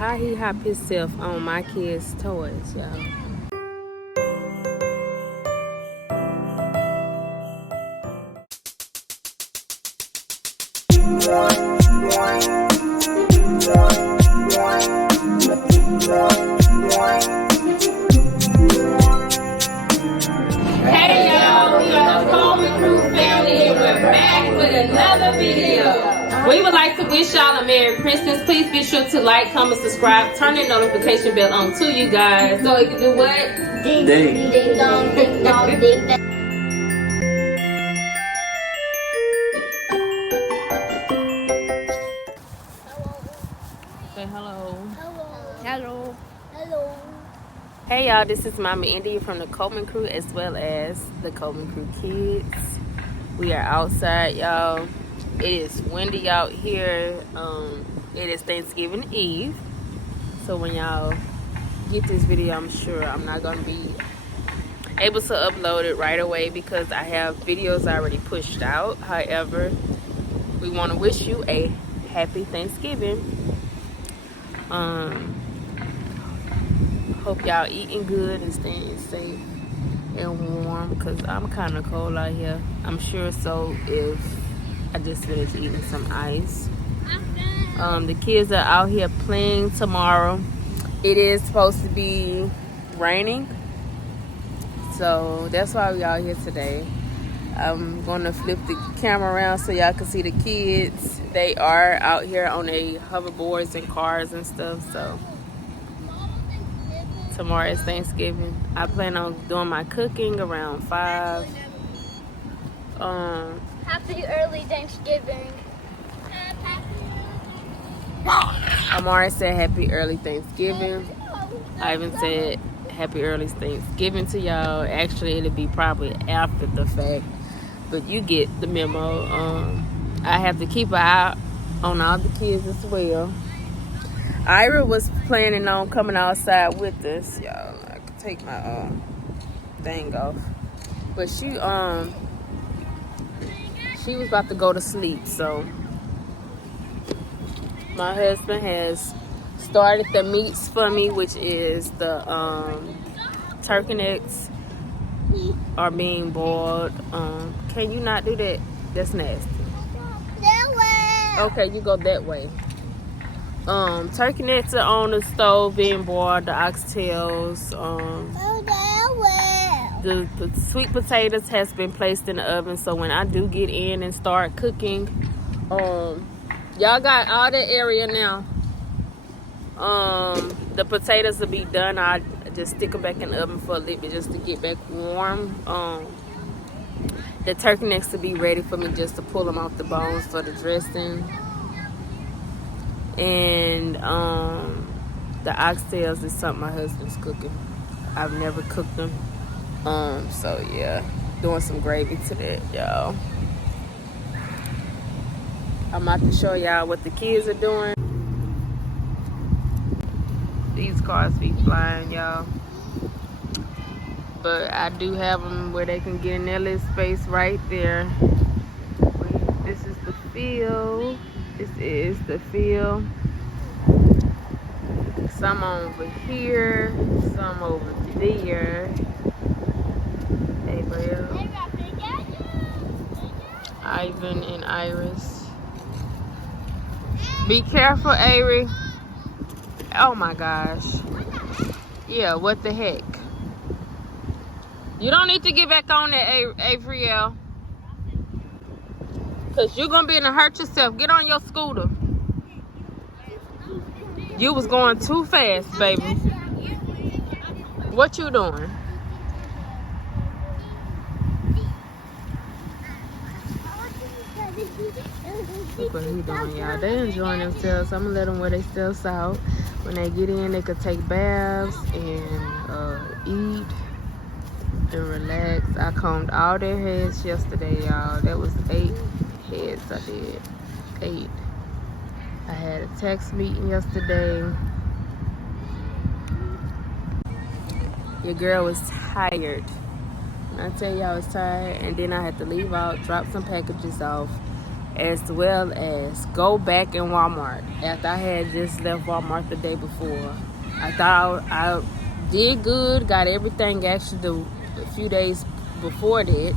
how he hop himself on my kids' toys, y'all. Hey y'all, we are the Coleman Crew family and we're back with another video. We would like to wish y'all a Merry Christmas. Please be sure to like, comment, subscribe, turn the notification bell on to you guys. So you can do what? Ding, ding, ding, dong, ding, dong, ding, ding. Say hello. Hello. Hello. Hey y'all, this is Mama India from the Coleman Crew as well as the Coleman Crew kids. We are outside, y'all. It is windy out here. It is Thanksgiving Eve. So when y'all get this video, I'm sure I'm not gonna be able to upload it right away because I have videos already pushed out. However, we want to wish you a happy Thanksgiving. Hope y'all eating good and staying safe and warm because I'm kind of cold out here. I'm sure so if I just finished eating some ice. The kids are out here playing tomorrow. It is supposed to be raining, so that's why we out here today. I'm gonna flip the camera around so y'all can see the kids. They are out here on their hoverboards and cars and stuff. So tomorrow is Thanksgiving. I plan on doing my cooking around 5. Happy early Thanksgiving. Amara said happy early Thanksgiving. I even said happy early Thanksgiving to y'all. Actually, it'll be probably after the fact, but you get the memo. I have to keep an eye on all the kids as well. Ira was planning on coming outside with us, y'all. I could take my thing off, but she was about to go to sleep. So my husband has started the meats for me, which is the turkey necks are being boiled. Can you not do that? That's nasty. That way. Okay, you go that way. Turkey necks are on the stove being boiled. The oxtails. The sweet potatoes has been placed in the oven. So when I do get in and start cooking, y'all got all that area now. The potatoes will be done. I just stick them back in the oven for a little bit just to get back warm. The turkey necks will be ready for me just to pull them off the bones for the dressing. And the oxtails is something my husband's cooking. I've never cooked them. So yeah, doing some gravy to that, y'all. I'm about to show y'all what the kids are doing. These cars be flying, y'all. But I do have them where they can get in their little space right there. This is the field. This is the field. Some over here, some over there. Hey, bro. Ivan and Iris. Be careful, Avery. Oh my gosh. Yeah, what the heck? You don't need to get back on that, Avriel. Because you're going to be in a hurt yourself. Get on your scooter. You was going too fast, baby. What you doing? Look what he doing, y'all. They enjoying themselves. I'm going to let them wear their stuff out. When they get in, they could take baths and eat and relax. I combed all their heads yesterday, y'all. That was 8 heads I did. 8. I had a text meeting yesterday. Your girl was tired. When I tell you I was tired, and then I had to leave out, drop some packages off, as well as go back in Walmart after I had just left Walmart the day before. I thought I did good, got everything actually a few days before that.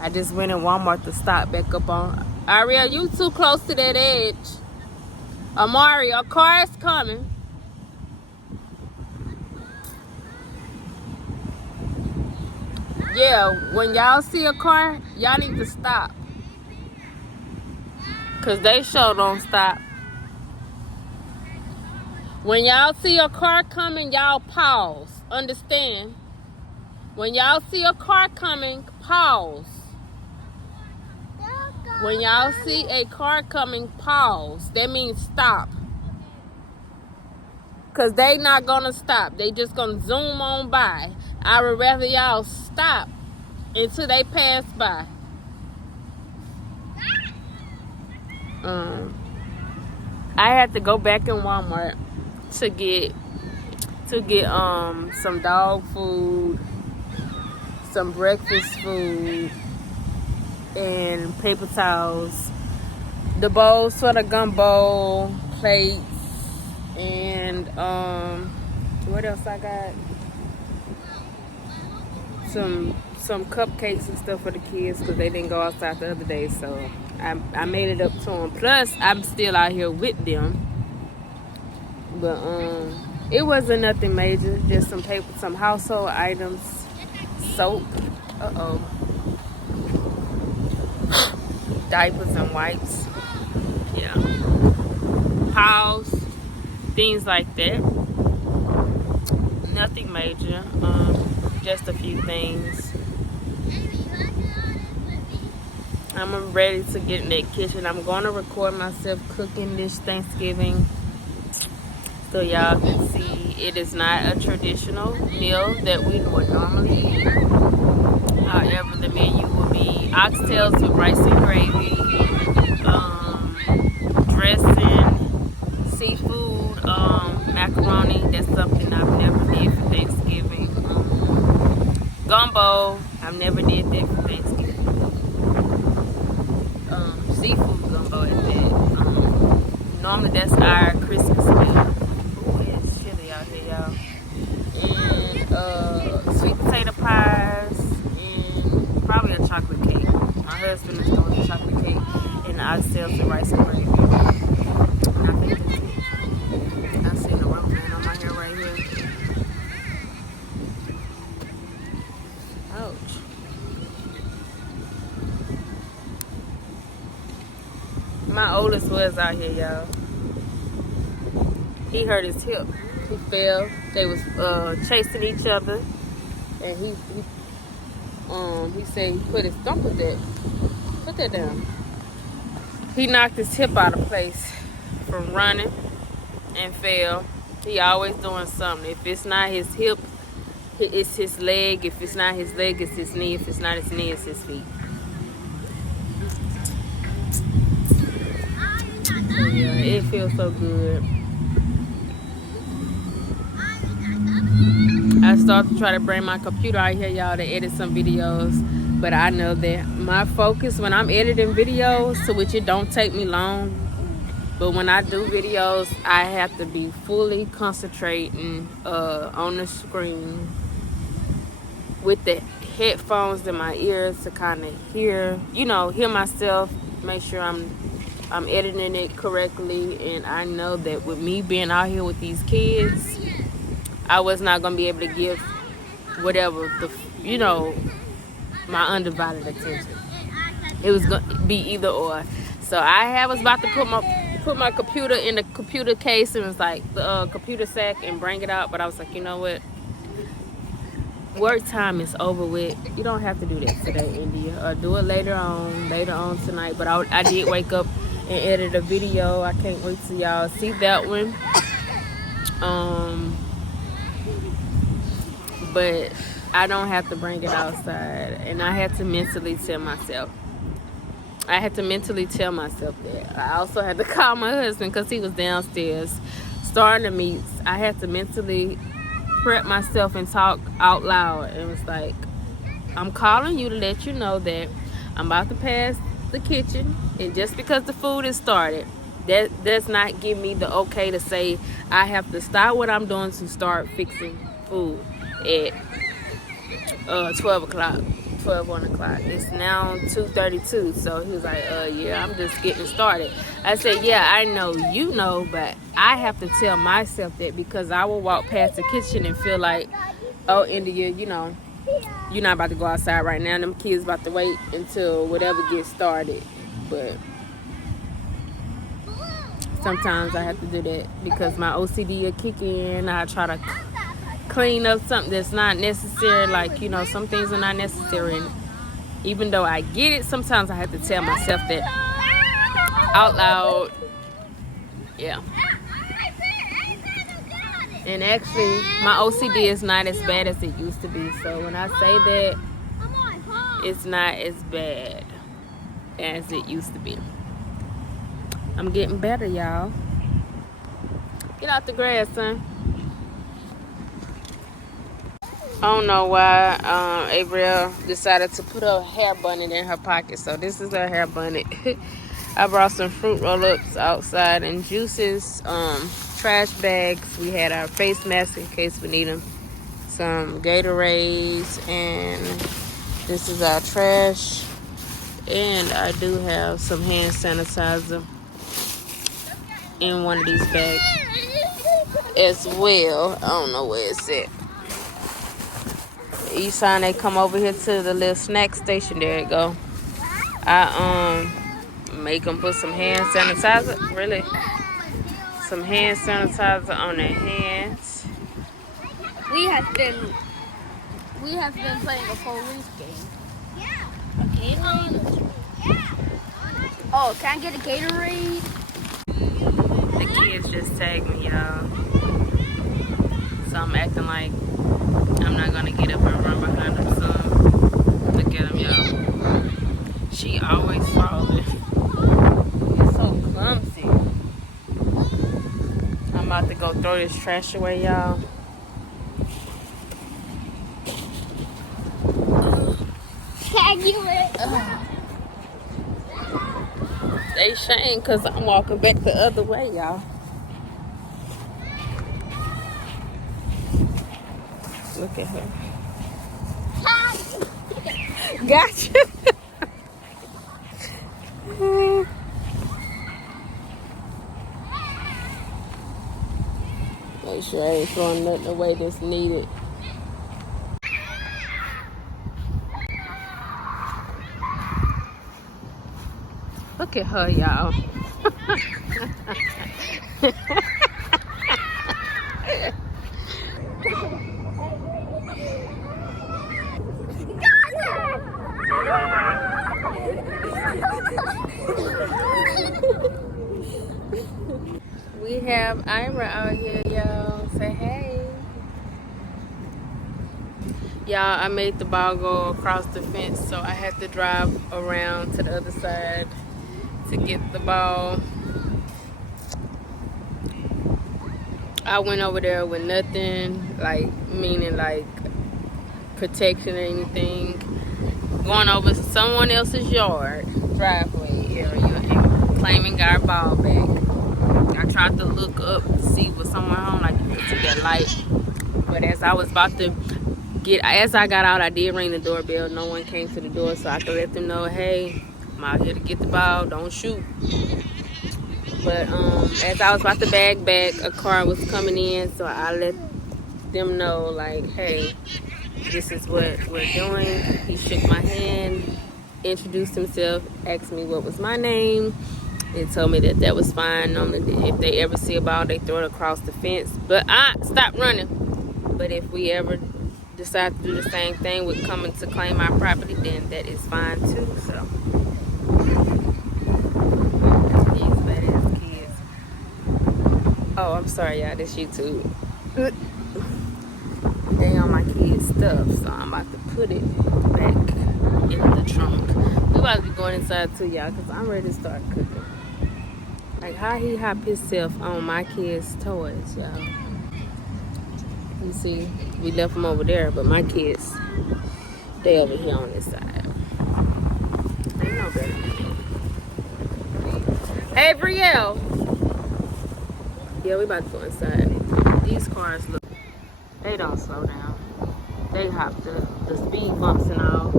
I just went in Walmart to stock back up on. Ariel, you too close to that edge. Amari, a car is coming. Yeah, when y'all see a car, y'all need to stop. Cause they sure don't stop. When y'all see a car coming, y'all pause. Understand? When y'all see a car coming, pause. When y'all see a car coming, pause. That means stop. Cause they not gonna stop. They just gonna zoom on by. I would rather y'all stop until they pass by. I had to go back in Walmart to get some dog food, some breakfast food, and paper towels, the bowls for the gumbo, plates, and what else I got? Some cupcakes and stuff for the kids because they didn't go outside the other day, so I made it up to them. Plus, I'm still out here with them, but it wasn't nothing major. Just some paper, some household items, soap, diapers and wipes, yeah, towels, things like that. Nothing major. Just a few things. I'm ready to get in that kitchen. I'm going to record myself cooking this Thanksgiving so y'all can see it is not a traditional meal that we would normally eat. However, the menu will be oxtails with rice and gravy, dressing, seafood, macaroni. That's something I've never did for Thanksgiving. Gumbo, I've never did that for Thanksgiving. Seafood gumbo at that. Normally that's our Christmas meal. Ooh, it's chilly out here, y'all. And sweet potato pies and probably a chocolate cake. My husband is doing the chocolate cake and the oxtails and rice and gravy. And I think that's it. I see the rubber band on my hair right here. Ouch. My oldest was out here, y'all. He hurt his hip. He fell. They was chasing each other, and he said he put his don't put that down. He knocked his hip out of place from running and fell. He always doing something. If it's not his hip, it's his leg. If it's not his leg, it's his knee. If it's not his knee, it's his feet. So yeah, it feels so good. I started to try to bring my computer out here, y'all, to edit some videos. But I know that my focus when I'm editing videos, to which it don't take me long, but when I do videos, I have to be fully concentrating on the screen with the headphones in my ears to kind of hear myself, make sure I'm editing it correctly. And I know that with me being out here with these kids, I was not going to be able to give whatever my undivided attention. It was going to be either or. So I was about to put my computer in the computer case and was like the computer sack and bring it out, but I was like, you know what? Work time is over with. You don't have to do that today, India. Or do it later on tonight. But I did wake up and edit a video. I can't wait till y'all see that one. But I don't have to bring it outside. And I had to mentally tell myself that. I also had to call my husband because he was downstairs starting the meets. I had to mentally prep myself and talk out loud. And it was like, I'm calling you to let you know that I'm about to pass the kitchen, and just because the food is started, that does not give me the okay to say I have to stop what I'm doing to start fixing food at 12 o'clock, 1 o'clock. It's now 2:32. So he was like, yeah, I'm just getting started. I said, yeah, I know you know, but I have to tell myself that, because I will walk past the kitchen and feel like, oh, India, you know, you're not about to go outside right now. Them kids about to wait until whatever gets started. But sometimes I have to do that because my OCD will kick in. I try to clean up something that's not necessary. Like, you know, some things are not necessary. And even though I get it, sometimes I have to tell myself that out loud. Yeah. And actually, my OCD is not as bad as it used to be. So when I say that, it's not as bad as it used to be. I'm getting better, y'all. Get out the grass, son. I don't know why Abriel decided to put her hair bonnet in her pocket. So this is her hair bonnet. I brought some fruit roll-ups outside and juices, trash bags. We had our face masks in case we need them. Some Gatorades, and this is our trash. And I do have some hand sanitizer in one of these bags as well. I don't know where it's at. Each time they come over here to the little snack station, there you go. I make them put some hand sanitizer, really, some hand sanitizer on their hands. We have been playing a police game. A Gatorade? Oh, can I get a Gatorade? The kids just tagged me, y'all. So I'm acting like I'm not gonna get up and run behind them. So look at them, y'all. She always falling. It's so clumsy. I'm about to go throw this trash away, y'all. Tag you it. They shame because I'm walking back the other way, y'all. Look at her. Gotcha. Make sure I ain't throwing nothing away that's needed. Look at her, y'all. We have Ira out here, y'all. Say hey. Y'all, I made the ball go across the fence, so I had to drive around to the other side to get the ball. I went over there with nothing, like, meaning like protection or anything. Going over someone else's yard, driveway area, and claiming our ball back. I tried to look up to see was someone home, like to that light. But as I was about to as I got out, I did ring the doorbell. No one came to the door, so I could let them know, hey, I'm out here to get the ball, don't shoot. But as I was about to bag back, a car was coming in, so I let them know, like, hey, this is what we're doing. He shook my hand, introduced himself, asked me what was my name, and told me that was fine. Normally, if they ever see a ball, they throw it across the fence. But stop running. But if we ever decide to do the same thing with coming to claim our property, then that is fine too. So these badass kids. Oh, I'm sorry, y'all. This YouTube. They on my kids' stuff, so I'm about to put it back in the trunk. We about to be going inside too, y'all, because I'm ready to start cooking. Like how he hopped himself on my kids' toys, y'all. You see, we left them over there, but my kids, they over here on this side. They know better than that. Hey, Brielle. Yeah, we about to go inside. These cars look, they don't slow down. They hop the speed bumps and all.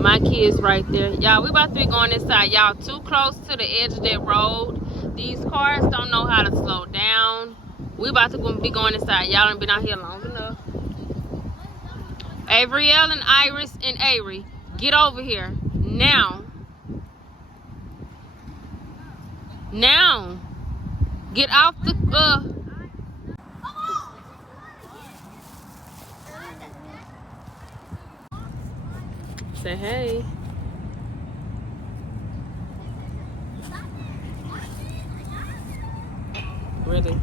My kids right there. Y'all, we about to be going inside. Y'all too close to the edge of that road. These cars don't know how to slow down. We about to be going inside. Y'all done been out here long enough. Avriel and Iris and Avery, get over here. Now. Now. Get off the say hey. Really?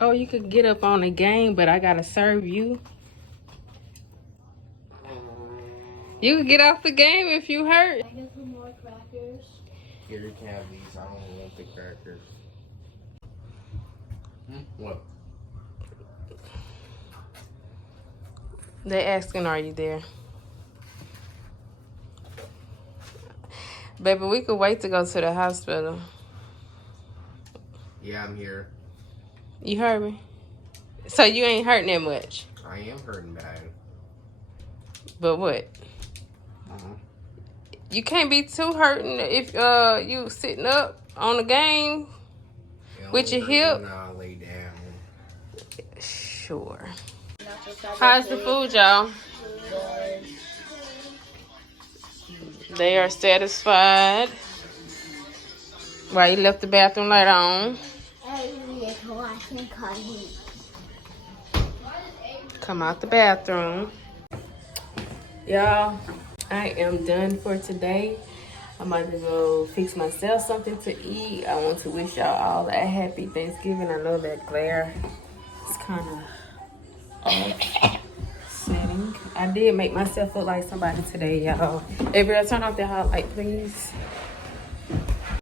Oh, you could get up on the game, but I gotta serve you. You could get off the game if you hurt. Can I get some more crackers? Here, you can have these. I don't want the crackers. What? They asking, are you there? Baby, we could wait to go to the hospital. Yeah, I'm here. You heard me? So you ain't hurting that much. I am hurting bad. But what? You can't be too hurting if you sitting up on the game with your hip. Now I lay down. Sure. How's the food, y'all? They are satisfied. Why you left the bathroom light on? Come out the bathroom. Y'all, I am done for today. I'm about to go fix myself something to eat. I want to wish y'all all a happy Thanksgiving. I know that glare is kind of setting. I did make myself look like somebody today, y'all. Everybody turn off the hot light, please.